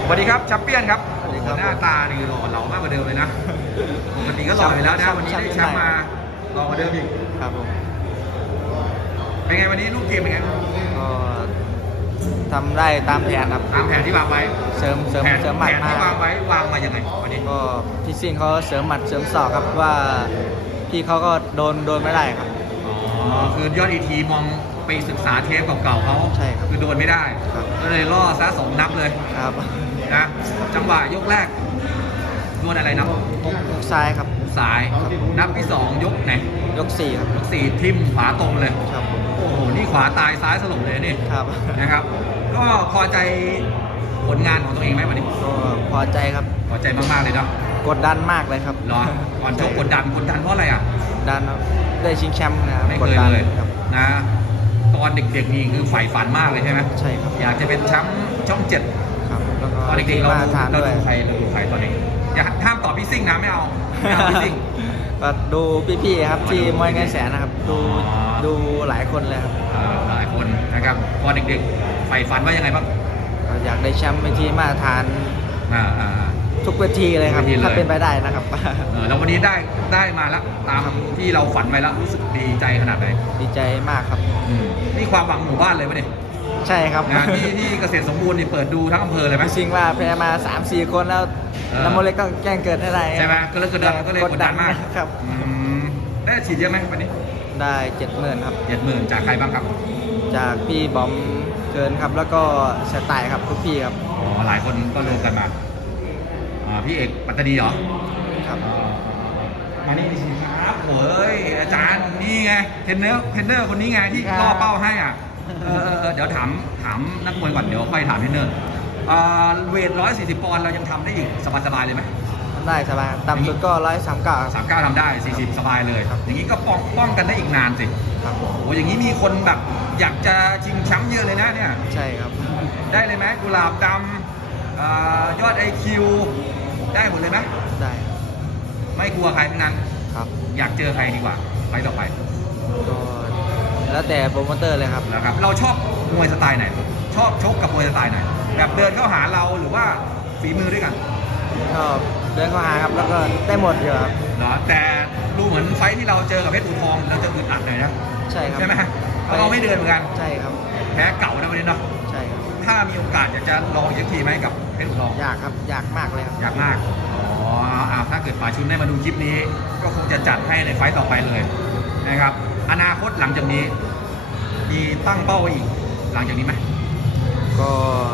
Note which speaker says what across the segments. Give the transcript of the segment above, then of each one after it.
Speaker 1: สวัสดีครับแชมเปี้ยนครับ
Speaker 2: สวัสดีครับ
Speaker 1: หน้าตานี่หล่อเหลามากกว่าเดิมเลยนะปกติก็หล่ออยู่แล้วนะวันนี้ได้แชมป์มาหล่อกว่าเดิมอีก
Speaker 2: ครับผม
Speaker 1: เป็นไงวันนี้ลูกเกมเป็นไง
Speaker 2: ก็ทำได้ตามแผนครับ
Speaker 1: ตามแผนที่วางไว้
Speaker 2: เสริม
Speaker 1: แผน
Speaker 2: หมัด
Speaker 1: ที่
Speaker 2: มาว
Speaker 1: างไว้วางมายังไงวันนี้
Speaker 2: ก็พี่ซิ่งเขาเสริมหมัดเสริมศอกครับว่าพี่เขาก็โดนไม่ได้ครับ
Speaker 1: อ๋อคือยอดอีทีมองไปศึกษาเทปเก่าๆเขา
Speaker 2: ใช่ครับ
Speaker 1: คือโดนไม่ได้
Speaker 2: ครับ
Speaker 1: ก็เลยล่อซะสองนับเลย
Speaker 2: ครับ
Speaker 1: นะจังหวะยกแรกโดนอะไรนับ
Speaker 2: ยกซ้ายครับ
Speaker 1: สายนับที่สองยกไหน
Speaker 2: ยก4ครับ
Speaker 1: ยกสี่ทิ่มขวาตรงเลย
Speaker 2: ครับผม
Speaker 1: โอ้โหนี่ขวาตายซ้ายสลบเลยนี่
Speaker 2: ครับ
Speaker 1: นะครับ ก็พอใจผลงานของตัวเองไหมวันนี้
Speaker 2: ก็พอใจครับ
Speaker 1: พอใจมากๆเลยเนาะ
Speaker 2: กดดันมากเลยครับ
Speaker 1: เหรอก่อนชกกดดันเพราะอะไรอ่ะ
Speaker 2: ดันครับได้ชิงแชมป์นะครับ
Speaker 1: ไม่
Speaker 2: ก
Speaker 1: เค
Speaker 2: ด
Speaker 1: ย
Speaker 2: ดัน
Speaker 1: เลย
Speaker 2: ครับ
Speaker 1: นะตอนเด็กๆนี่คือใฝ่ฝันมากเลยใช่ไหม
Speaker 2: ใช่ครับ
Speaker 1: อยากจะเป็นแชมป์ช่องเจ็ด
Speaker 2: ครับแล้วก็
Speaker 1: ตอนเด็กๆเรา
Speaker 2: มาทาน
Speaker 1: เรา
Speaker 2: ด้วย
Speaker 1: ดูใครตอนเด็กอย่าห้ามตอบพี่ซิ่งนะไม่เอาพี่ซิ่ง
Speaker 2: ก็ดูพี่ๆครับที่มวยเงินแสนนะครับ
Speaker 1: อ๋อ
Speaker 2: ดูหลายคนเลยครับ
Speaker 1: หลายคนนะครับตอนเด็กๆใฝ่ฝันว่ายังไงบ้าง
Speaker 2: ก็อยากได้แชมป์เวทีมาตรฐาน
Speaker 1: อ่า
Speaker 2: ทุกเวทีเลยครับ
Speaker 1: ทุกเวทีเลย
Speaker 2: ถ้าเป็นไปได้นะครับ
Speaker 1: แล้ววันนี้ได้มาแล้วตามที่เราฝันไว้แล้วรู้สึกดีใจขนาดไหน
Speaker 2: ดีใจมากครับ
Speaker 1: นี่ความหวังหมู่บ้านเลยวะเนี่ย
Speaker 2: ใช่ครับ
Speaker 1: งานที่เกษตรสมบูรณ์นี่เปิดดูทั้งอำเภอเลยไหม
Speaker 2: จริงว่าแพ้มา 3-4 คนแล้ว แล้วโมเล็กก็แกล้งเกิดให้ได้
Speaker 1: ใช่ไหมก็เลยกดดันมาก
Speaker 2: ครับ
Speaker 1: ได้ฉีดเยอะไหมวันนี้
Speaker 2: ได้ 70,000ครับ
Speaker 1: 70,000จากใครบ้างครับ
Speaker 2: จากพี่บอมเกินครับ แล้วก็สไตล์ครับทุกพี่ครับ
Speaker 1: อ๋อหลายคนก็รวมกันมาพี่เอกปัตตานีเหรอ
Speaker 2: ครับ
Speaker 1: มานี่สิครับโอ้ยอาจารย์นี่ไงเทรนเนอร์คนนี้ไงที่ล่อเป้าให้อ่ะเดี๋ยวถามนักมวยก่อนเดี๋ยวค่อยถามเทรนเนอร์เวท140 ปอนด์เรายังทำได้อีกสบายๆเลยไหม
Speaker 2: ทำได้สบายต่ำสุดก็139ครับ
Speaker 1: 39ทำได้ 40 สบายเลย
Speaker 2: ครับ
Speaker 1: อย่างนี้ก็ป้องกันได้อีกนานสิ
Speaker 2: ครับผม
Speaker 1: โอ้อย่างนี้มีคนแบบอยากจะชิงแชมป์เยอะเลยนะเนี่ย
Speaker 2: ใช่ครับ
Speaker 1: ได้เลยไหมกุหลาบดำยอด IQ ได้หมดเลยไหม
Speaker 2: ได้
Speaker 1: ไม่กลัวใครทั้งนั้น
Speaker 2: ครับ
Speaker 1: อยากเจอใครดีกว่าไปต่อไป
Speaker 2: ก็แล้วแต่โปรโมเตอร์เลยครับ
Speaker 1: นะครับเราชอบมวยสไตล์ไหนชอบชกกับมวยสไตล์ไหนแบบเดินเข้าหาเราหรือว่าฝีมือด้วยกัน
Speaker 2: ชอบเดินเข้าหาครับ แล้วก็ได้หมดอยู่ครับ
Speaker 1: เนาะแต่ดูเหมือนไฟท์ที่เราเจอกับเพชรอูทองเราจะอึดอัดหน่อยนะ
Speaker 2: ใช่ครับ
Speaker 1: ใช่ไหมเพราะเราไม่เดินเหมือนกัน
Speaker 2: ใช่ครับ
Speaker 1: แพ้เก่านะวันนี้เนาะ
Speaker 2: ใช่ครับ
Speaker 1: ถ้ามีโอกาสอยากจะลองอีกสักทีไหมกับเพชรอูทอง
Speaker 2: อยากครับ อยากมากเลยครับ
Speaker 1: อยากมากถ้าเกิดป่าชุนได้มาดูคลิปนี้ ก็คงจะจัดให้ในไฟต์ต่อไปเลยนะครับอนาคตหลังจากนี้มีตั้งเป้าไว้อีกหลังจากนี้ไหม
Speaker 2: ก็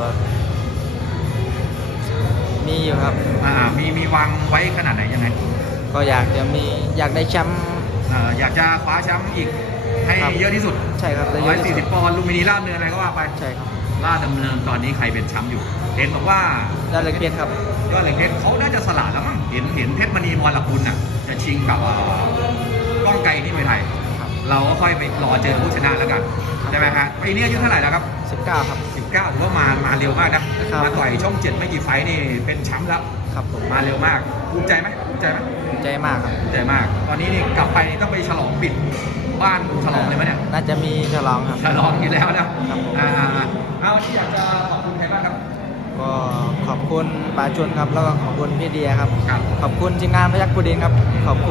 Speaker 2: มีอยู่ครับ
Speaker 1: มีวางไว้ขนาดไหนยังไง
Speaker 2: ก็อยากได้แชมป์
Speaker 1: อยากจะคว้าแชมป์อีกให้
Speaker 2: ครับ
Speaker 1: เยอะที่สุด
Speaker 2: ใช่ครับได้เยอะที่สุด
Speaker 1: 140 ปอนด์ลูมินีลาดเนินอะไรก็ว่าไป
Speaker 2: ใช่ครับ
Speaker 1: ลาดดำเนินตอนนี้ใครเป็นแชมป์อยู่ เห็นบอกว่า
Speaker 2: ได้เลยเพียรครับ
Speaker 1: ยอดเหล็กเพชรเขาน่าจะสละแล้วมั้งเห็นเพชรมณีมรกุลน่ะจะชิงกับก้องไกรที่มวยไทย
Speaker 2: ครับ
Speaker 1: เราก็ค่อยไปรอเจอผู้ชนะแล้วกันใช่ไหมฮะปีนี้อายุเท่าไหร่แล้วครับ
Speaker 2: 19 ครับ
Speaker 1: 19ถือว่ามาเร็วมากนะครับ มาต่อยช่อง 7 ไม่กี่ไฟต์นี่เป็นแชมป์แล้ว
Speaker 2: ครับผม
Speaker 1: มาเร็วมากภูมิใจไหมภูมิใจไหม
Speaker 2: ภูมิใจมากครับ
Speaker 1: ภูมิใจมาก ตอนนี้นี่กลับไปนี่ต้องไปฉลองปิดบ้านฉลองเลยไหมเนี่ย
Speaker 2: น่าจะมีฉลองครับ
Speaker 1: ฉลองอยู่แล้วนะครับ
Speaker 2: ผม
Speaker 1: เอาที่อยากจะขอบคุณใครบ้างครับ
Speaker 2: ก็ขอบคุณป๋าชนครับ แล้วก็ขอบคุณพี่เดียครับ
Speaker 1: ครับ
Speaker 2: ขอบคุณทีมงานพยัคฆ์ภูดินครับ ขอบคุณ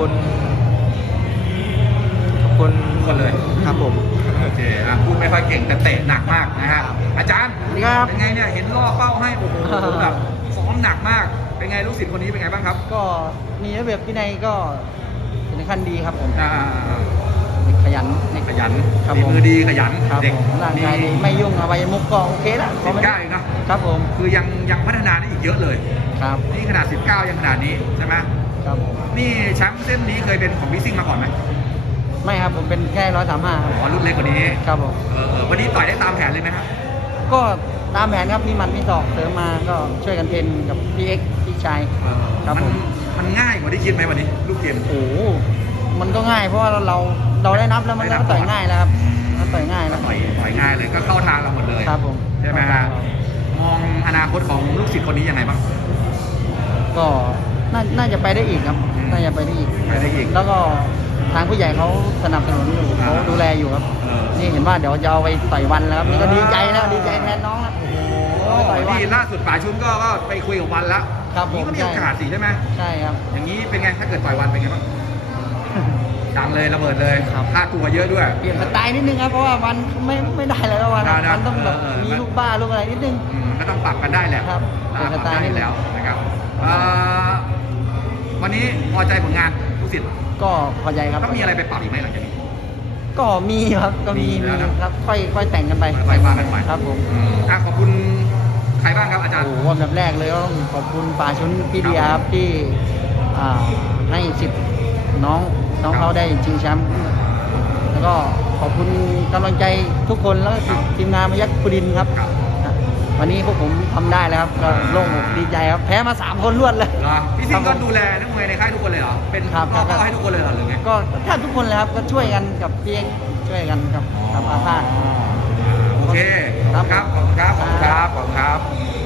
Speaker 1: คนเลย
Speaker 2: ครับผม
Speaker 1: โอเคพูดไม่ค่อยเก่งแต่เตะหนักมากนะฮะอาจารย์
Speaker 2: สวัสดีครับ
Speaker 1: เป็นไงเนี่ยเห็นล่อเป้าให้โอ้โหแบบซ้อมหนักมากเป็นไงลูกศิษย์คนนี้เป็นไงบ้างครับ
Speaker 3: ก็มีระเบียบวินัยก็ถึงขั้นดีครับผม ขยัน
Speaker 1: ขยัน
Speaker 3: ครับ
Speaker 1: ฝี
Speaker 3: ผม
Speaker 1: มือดีขยัน
Speaker 3: ครับ
Speaker 1: เด็ก
Speaker 3: ผมร่างกายดีไม่ยุ่งอบายมุกก็โอเคแล้ว
Speaker 1: 19เองเนาะ
Speaker 3: ครับผม
Speaker 1: คือยังพัฒนาได้อีกเยอะเลย
Speaker 3: ครับ
Speaker 1: นี่ขนาด 19 ยังขนาดนี้ใช่ไหม
Speaker 3: ครับผม
Speaker 1: นี่แชมป์เส้นนี้เคยเป็นของพี่ซิ่งมาก่อนไหม
Speaker 3: ไม่ครับผมเป็นแค่135ครับ
Speaker 1: อ๋อรุ่นเล็กกว่านี้
Speaker 3: ครับผม
Speaker 1: วันนี้ต่อยได้ตามแผนเลยไหมครับ
Speaker 3: ก็ตามแผนครับมีหมัดมีศอกเสริมมาก็ช่วยกันเทรนกับพี่เอ็กซ์พี่ชาย ครับผม
Speaker 1: มันง่ายกว่าที่คิดไหมวันนี้ลูกเกม
Speaker 3: โอ้โหมันก็ง่ายเพราะว่าเราได้นับแล้วมันก็ต่อยง่ายแล้วครับมันต่อยง่ายแล้ว
Speaker 1: ต่อยง่ายเลยก็เข้าทางเราหมดเลย
Speaker 3: ครับผม
Speaker 1: ใช่ไหมฮะมองอนาคตของลูกศิษย์คนนี้ยังไงบ้าง
Speaker 3: ก็น่าจะไปได้อีกครับน่าจะไปได้อีก
Speaker 1: ไปได้อีก
Speaker 3: แล้วก็ทางผู้ใหญ่เขาสนับสนุนอยู่เขาดูแลอยู่ครับ นี่เห็นว่าเดี๋ยวจะเอาไปต่อยวันแล้วครับนี่ก็ดีใจแล้วดีใจแทนน้องแล้ว
Speaker 1: โอ้
Speaker 3: ต่อยวัน
Speaker 1: นี่ล่าสุดป่าชุนก็ไปคุยกับวันแล้ว
Speaker 3: ครับผม
Speaker 1: นี่ก็มีโอกาสสิใช่ไหม
Speaker 3: ใช่ครับ
Speaker 1: อย่างนี้เป็นไงถ้าเกิดต่อยวันเป็นไงบ้างดังเลยระเบิดเลย
Speaker 3: ครับ
Speaker 1: ค่าตัวเยอะด้วย
Speaker 3: เปลี่ยนสไตล์นิดนึงครับเพราะว่าวันไม่ได้เลยแล้ววัน
Speaker 1: ได้นะ
Speaker 3: มันต้องแบบ มีลูกบ้าลูกอะไรนิดนึง
Speaker 1: ก็ต้องปรับกันได้แหละ
Speaker 3: ครับ
Speaker 1: ปรับ
Speaker 3: เป็นสไตล์
Speaker 1: ได้
Speaker 3: นี้
Speaker 1: แล้วนะครับวันนี้พอใจผลงานผู้สิทธิ์
Speaker 3: ก็พอใจครับ
Speaker 1: ต้องมีอะไรไปปรับอีกไหมหลังจากนี้
Speaker 3: ก็มีครับก็มี
Speaker 1: มีแล้วนะ
Speaker 3: ครับค่อยแต่งกันไป
Speaker 1: ค่อยว่ากันไป
Speaker 3: ครับผม
Speaker 1: ขอบคุณใครบ้างครับอาจารย์
Speaker 3: โอ้โหอันดับแรกเลยก็ต้องขอบคุณป่าชุนพี่เดียครับที่ให้สิทธิ์น้อง
Speaker 1: ครับ
Speaker 3: เขาได้ชิงแชมป์แล้วก็ขอบคุณกำลังใจทุกคนแล้วก็
Speaker 1: ครับ
Speaker 3: ทีมงานมายักษ์พุดินทร์ครับ
Speaker 1: ครับ
Speaker 3: วันนี้พวกผมทำได้แล้วครับก็โล่งอกดีใจครับแพ้มา3 คนรวดเลย
Speaker 1: เหรอพี่ซิงก็ดูแลนักมวยในค่ายทุกคนเลยเหรอเป็น
Speaker 3: ครับ
Speaker 1: พ่อ
Speaker 3: ครับ
Speaker 1: ให้ทุกคนเลยเหรอหรือไง
Speaker 3: ก็ถ้าทุกคนเลยครับก็ช่วยกันกับพี่เอกช่วยกันกับอาภาษ
Speaker 1: โอเค
Speaker 3: ครับ
Speaker 1: ขอบคุณครับขอบคุณครับขอบคุณครับ